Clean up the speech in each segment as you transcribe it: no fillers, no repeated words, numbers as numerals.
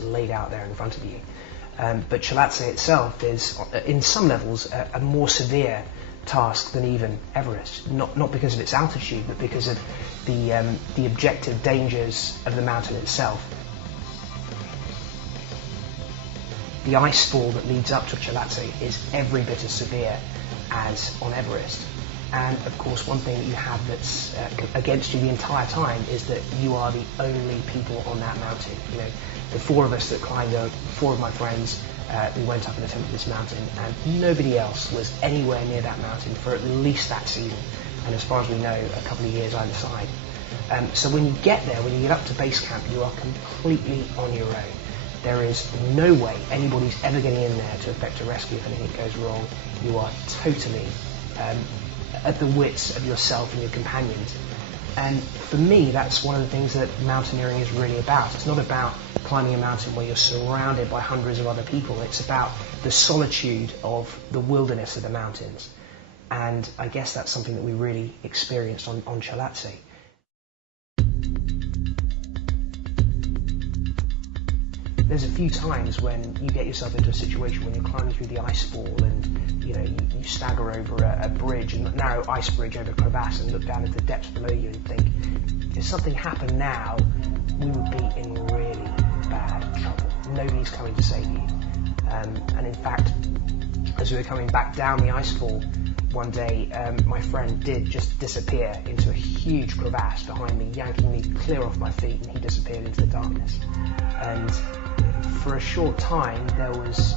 laid out there in front of you. But Cholatse itself is, in some levels, a more severe task than even Everest. Not because of its altitude, but because of the objective dangers of the mountain itself. The ice fall that leads up to Cholatse is every bit as severe as on Everest. And of course, one thing that you have that's against you the entire time is that you are the only people on that mountain. You know, the four of us that climbed out, four of my friends, we went up and attempted this mountain, and nobody else was anywhere near that mountain for at least that season, and as far as we know, a couple of years either side. So when you get there, when you get up to base camp, you are completely on your own. There is no way anybody's ever getting in there to effect a rescue if anything goes wrong. You are totally at the wits of yourself and your companions. And for me, that's one of the things that mountaineering is really about. It's not about climbing a mountain where you're surrounded by hundreds of other people. It's about the solitude of the wilderness of the mountains. And I guess that's something that we really experienced on Cholatse. There's a few times when you get yourself into a situation when you're climbing through the ice fall and you stagger over a bridge, a narrow ice bridge over a crevasse, and look down into the depths below you and think, if something happened now, we would be in really bad trouble. Nobody's coming to save you. And in fact, as we were coming back down the ice fall one day, my friend did just disappear into a huge crevasse behind me, yanking me clear off my feet, and he disappeared into the darkness. And for a short time, there was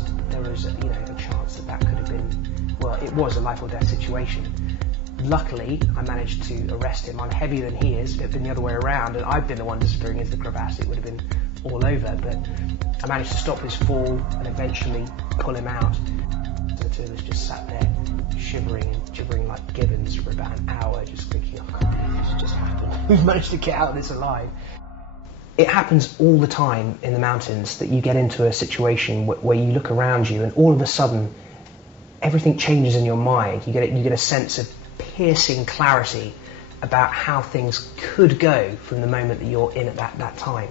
a chance that could have been, well, it was a life or death situation. Luckily, I managed to arrest him. I'm heavier than he is. If it had been the other way around, and I'd been the one disappearing into the crevasse, it would have been all over. But I managed to stop his fall and eventually pull him out. The two of us just sat there, shivering and gibbering like gibbons for about an hour, just thinking, oh God, this just happened. We've managed to get out of this alive. It happens all the time in the mountains that you get into a situation where you look around you and all of a sudden everything changes in your mind. You get a sense of piercing clarity about how things could go from the moment that you're in at that time.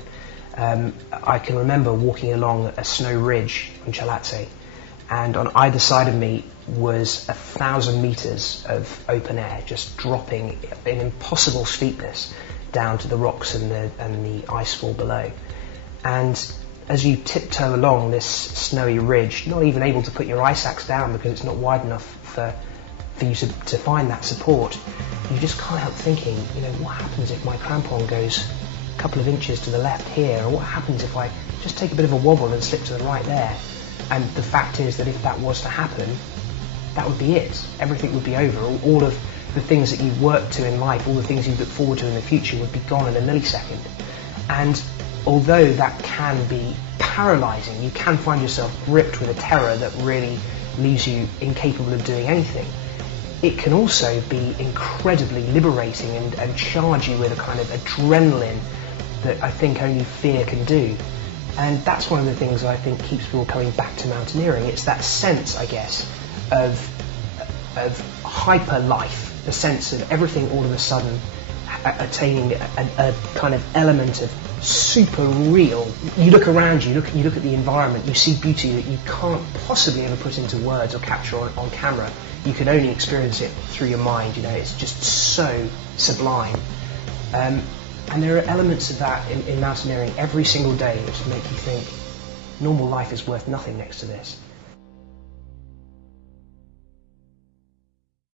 I can remember walking along a snow ridge on Cholatse, and on either side of me was 1,000 meters of open air just dropping in impossible steepness down to the rocks and the ice fall below. And as you tiptoe along this snowy ridge, not even able to put your ice axe down because it's not wide enough for you to find that support, you just can't help thinking, what happens if my crampon goes a couple of inches to the left here, or what happens if I just take a bit of a wobble and slip to the right there? And the fact is that if that was to happen, that would be it. Everything would be over. All of the things that you work to in life, all the things you look forward to in the future would be gone in a millisecond. And although that can be paralysing, you can find yourself gripped with a terror that really leaves you incapable of doing anything. It can also be incredibly liberating and charge you with a kind of adrenaline that I think only fear can do. And that's one of the things I think keeps people coming back to mountaineering. It's that sense, I guess, of hyper life. The sense of everything all of a sudden attaining a kind of element of super real. You look around you, you look at the environment, you see beauty that you can't possibly ever put into words or capture on camera. You can only experience it through your mind. It's just so sublime. And there are elements of that in mountaineering every single day which make you think normal life is worth nothing next to this.